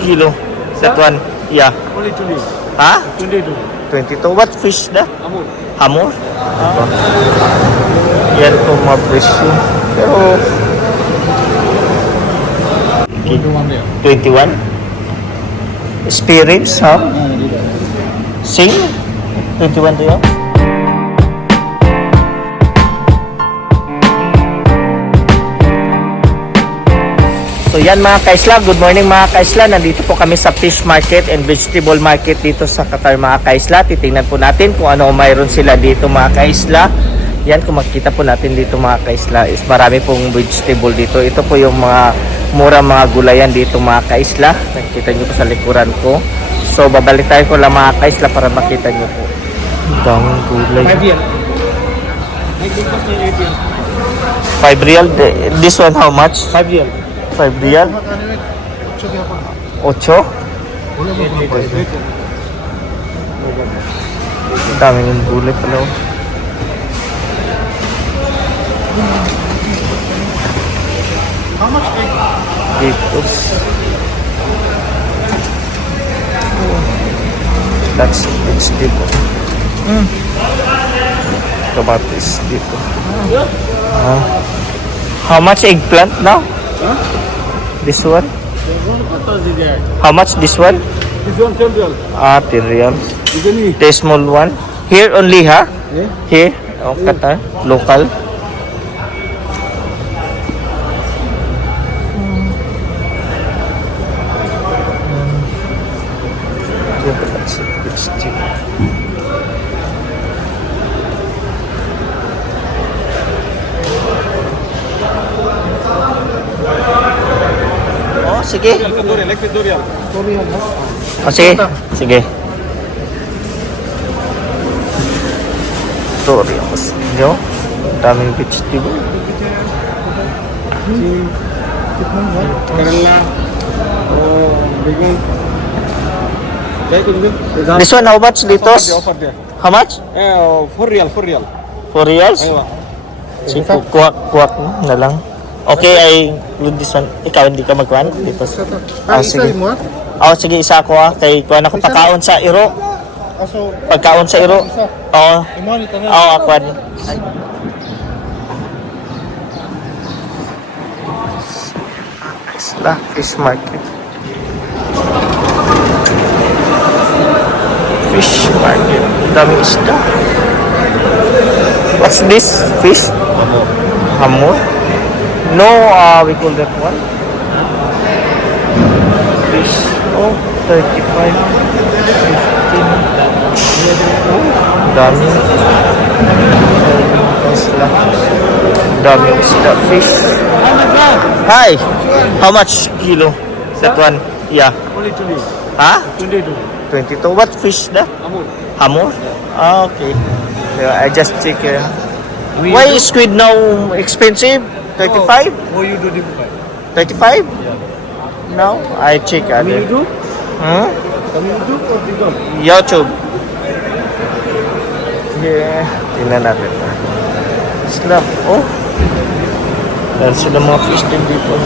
kilo? That one? Yeah. Only 20. Ha? 22. 22. What fish da? Amul. Hamor? Ito. Yan po mga presyo. Pero... Okay. 21? Spirits, ha? Sing? 21 to yun? So yan mga kaisla, good morning mga kaisla. Nandito po kami sa fish market and vegetable market dito sa Qatar mga kaisla. Titingnan po natin kung ano mayroon sila dito mga kaisla. Yan, kung makikita po natin dito mga kaisla is marami pong vegetable dito. Ito po yung mga mura mga gulayan dito mga kaisla. Nakikita nyo po sa likuran ko. So babalik tayo po lang mga kaisla para makita nyo po. Daming gulay. 5 real. 5 real. This one how much? 5 real. 5 real? 8? Dami ng gulay pala. How much egg? Dipos. That's vegetable. Kamatis dito. How much eggplant now? Huh? This one? This How much this one? one 10 real. 10 reals. Isn't The small one. Here only, ha? Yeah. Here? Oh, Qatar. Local. It's cheap. Oh, sige. Durian. Oh, sige. Sige. Sorry, mas nyo. Daming vegetable. Karela. Oh, bigun. This one, how much litos? Offer there. How much? 4 real, 4 real. 4 reals? Aywa. Sige, kuwak na lang. Okay, I with this one. Ikaw hindi ka magkuhan? Dito. Sige. Sige, isa ako kay kuhan ako pagkaon sa iro. Pagkaon sa iro. Oo. Ako. Isla fish market. Fish market. Daming isda. What's this fish? Hamor. No, we call that one. Fish. Oh, 35. 15. Oh, dami. Dami isda fish. Hi. How much kilo? That one? Yeah. Only 20. Ha? 22. 22. What fish da? Amul. Hamor? Okay. Yeah, I just check. Why is squid now expensive? 35? Oh, you do 35? Yeah. Now I check. You do? Huh? You do or you don't? YouTube. Yeah. Tingnan natin. Slap. Oh. Dahil sila mga fish din dito.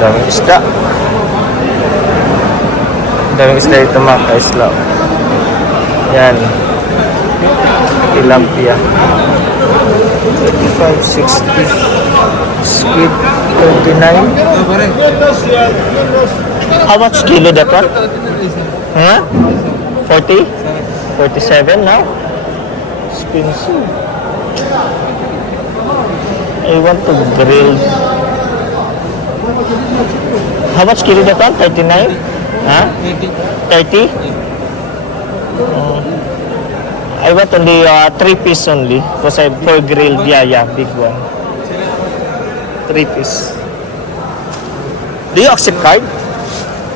Daming isda. Daming isda dito mga kaisla. Yan. Tilapia. 35, 60. Squid, 39. How much kilo that one? Huh? 40? 47 now? Expensive. I want to grill. How much kilo that one? 39? Huh? 30? I want only 3 piece only because I per grilled. Yeah, big one. 3 piece. Do you accept card?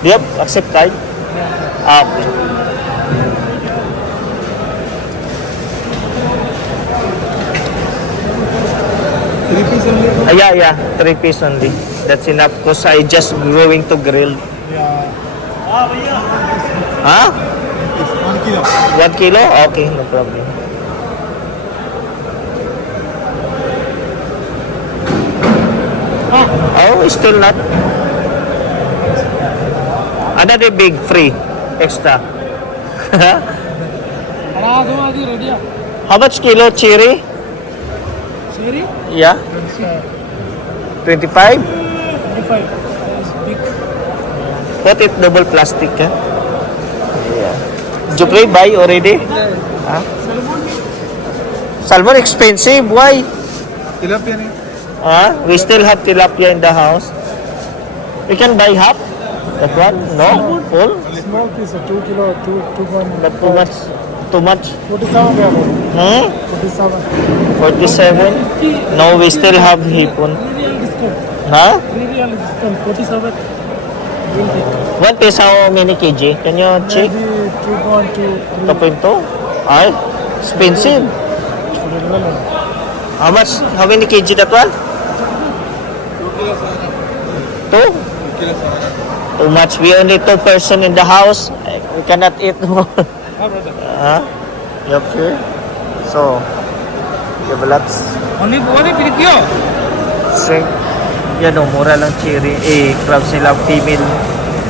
Do you accept card? Okay. Yeah, 3 piece only. That's enough because I just going to grill. Huh? 1 kilo. 1 kilo? Okay, no problem. Oh, still not. Another big free extra. How much kilo cherry? Cherry? Yeah, 25. 25. Big. Put it double plastic. Yeah. Did you buy already? Huh? Salmon expensive. Why? Tilapia nahi. We still have tilapia in the house. We can buy half. That one? No? Full? Small piece of 2 kilo, 2.1. Not too much. Too much. 47 grams. Hmm? 47. 47? No, we still have hipon. 3 real discount. Huh? 3 real discount. 47. We'll take. One piece how many kg? Can you check? Maybe 2.2. 2.2? Ay, expensive. How much? How many kg that one? 2? Too much. We only 2 person in the house. We cannot eat more. Huh? You okay? So, you have lots. Only video. Shrimp. Yan o, mura lang cherry. Crabs nila female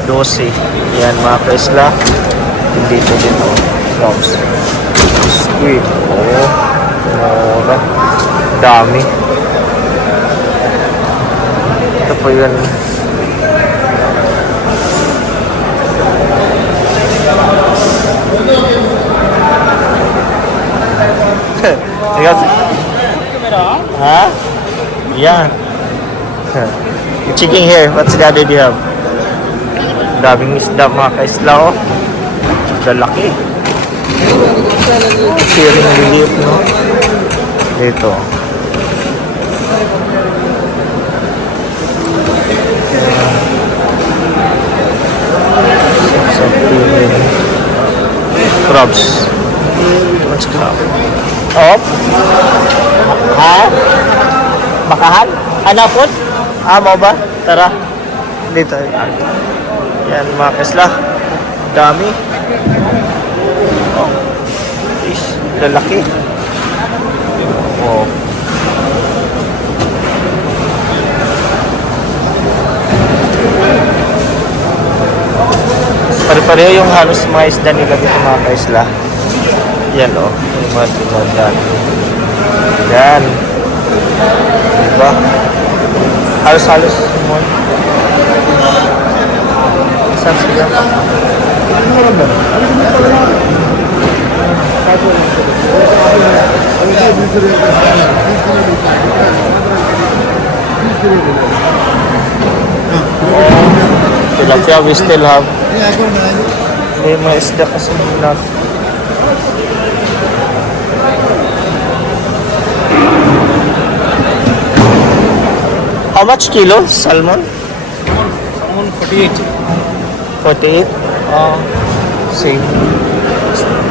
12. Yan mga kaisla. Dito din o. Crabs. Squid. Oh, mura. Dami. Ito po yun. Ha? Yeah. Checking here. What's the other do you have? Daming isda mga kaisla oh. Lalaki. Sharing relief no. Dito. Crabs. What's crab? Oh. Ha? Bakahan? Anapon? Mo ba? Tara. Dito. Yan mga kasla. Dami. Oh. Fish. Lalaki. Oh. Pare-pareho yung halos mga isda nila dito mga kaisla. Yan o. Yung mga tumadan. Yan. Diba? Halos-halos mo. Saan sila? Tilapia we still have. May mga isda kasi nila. How much kilo salmon? Salmon 48. 48? Same.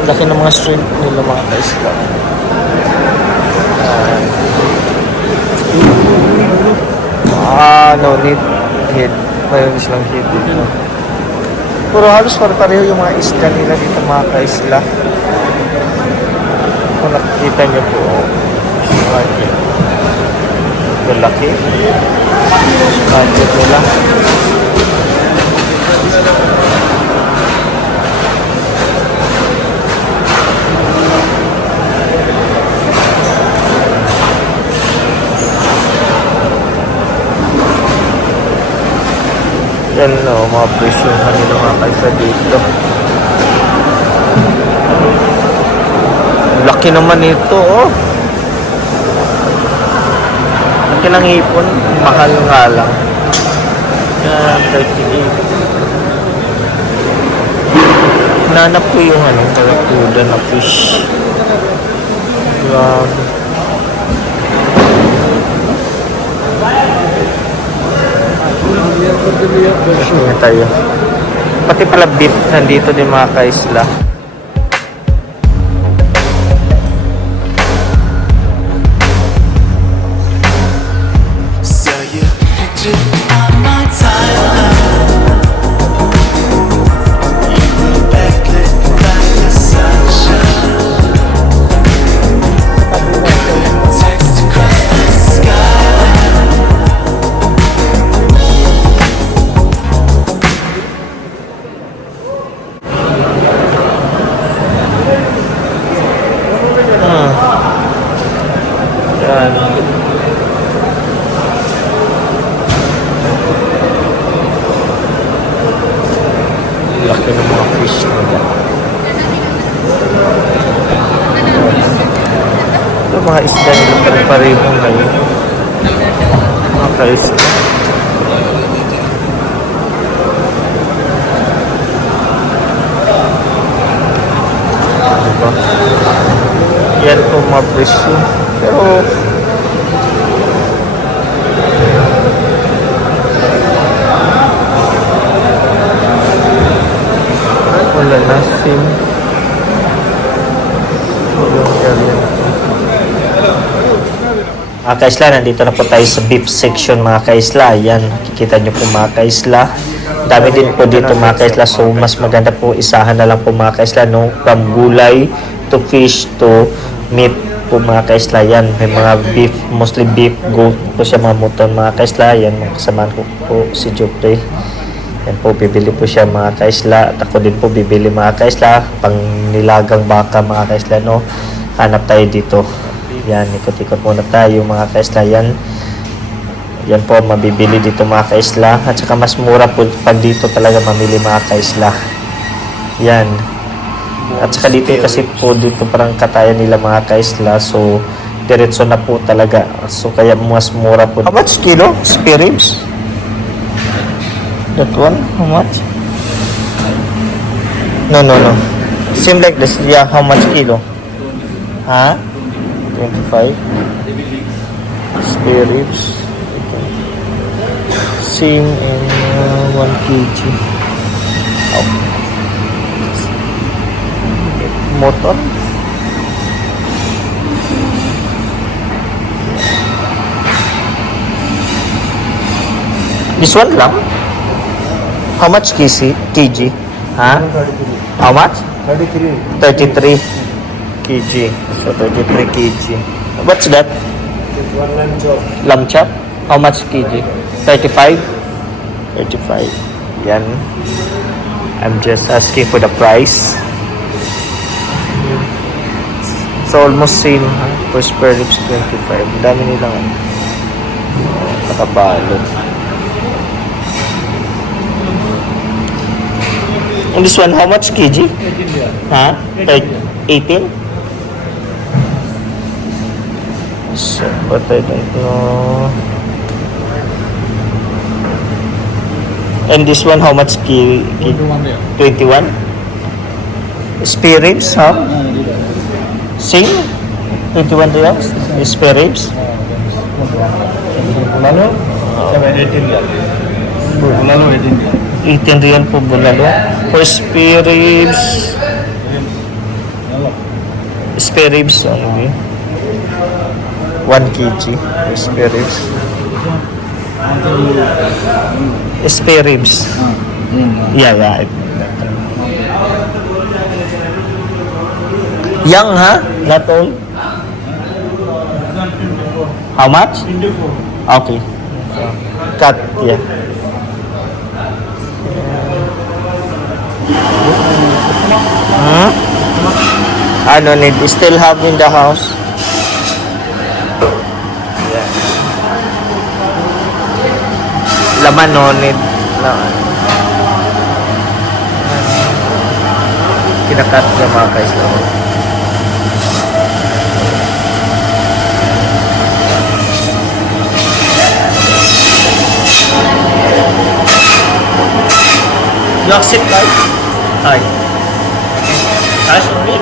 Laki ng mga shrimp nila mga kaisla. No need head. Mayroon silang head dito. Puro halos pareho yung mga isda nila dito mga kaisla. Kung nakikita niyo po, market. Malaki. Market nila. Yan o, mga presyo nila mga kaisa dito. Laki naman ito, oh. Laki ng hipon, mahal nga lang. Yan, 38. Nanap ko yung barakuda na fish. Grabe. Yan tayo. Pati pala beef nandito din mga kaisla. Saw your picture on my timeline. You were backlit by the sunshine. Text across the sky. mga isda nila pare-pareho ngayon. Mga kaisla. Diba? Yan po mga presyo. Pero wala na sim. Mga kaisla, nandito na po tayo sa beef section mga kaisla. Ayan, nakikita nyo po mga kaisla. Dami din po dito mga kaisla. So, mas maganda po isahan na lang po mga kaisla. No? From gulay to fish to meat po mga kaisla. Yan, may mga beef, mostly beef, goat po siya mga muton mga kaisla. Yan, mga kasamaan ko po si Jopre. Yan po, bibili po siya mga kaisla. At ako din po bibili mga kaisla. Pang nilagang baka mga kaisla. No? Hanap tayo dito. Yan, ikot-ikot muna tayo mga kaisla. Yan po, mabibili dito mga kaisla. At saka mas mura po pag dito talaga mamili mga kaisla. Yan. At saka dito kasi po dito parang katayan nila mga kaisla. So, diretso na po talaga. So, kaya mas mura po. How much kilo? Spare ribs? That one? How much? No. Same like this. Yeah, how much kilo? Huh? 25 spare ribs. Same in 1 kg. Oh. Motor. This one lang? How much kg? Huh? How much? 33 kg. So 33 kg. What's that? One lamb chop. Lamb chop? How much kg? 35? 35. Yan. I'm just asking for the price. So almost same. For spare ribs 25. Dami nilang nakabalot. And this one, how much kg? Huh? 18? So, but I don't know. And this one, how much kg? 21? Spare ribs, huh? Same? 21 reals? Spare ribs? Bulalo? 18 real. Bulalo 18 real. 18 real po bulalo. For spare ribs, only 1 kg for spare ribs. Spare ribs. Yeah. Young, huh? Not old? How much? 24. Okay. Cut, yeah. Huh? Ano need? Still have in the house? Yeah. Laman no need. No. Kinakat ng mga kaisla. You accept card? Hi. Cash only?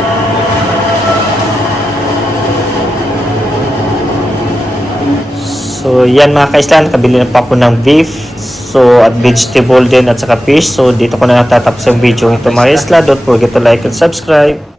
So, yan mga kaisla, nakabili na pa ako ng beef. So, at vegetable din at saka fish. So, dito ko na natatapos yung video ito mga kaisla. Don't forget to like and subscribe.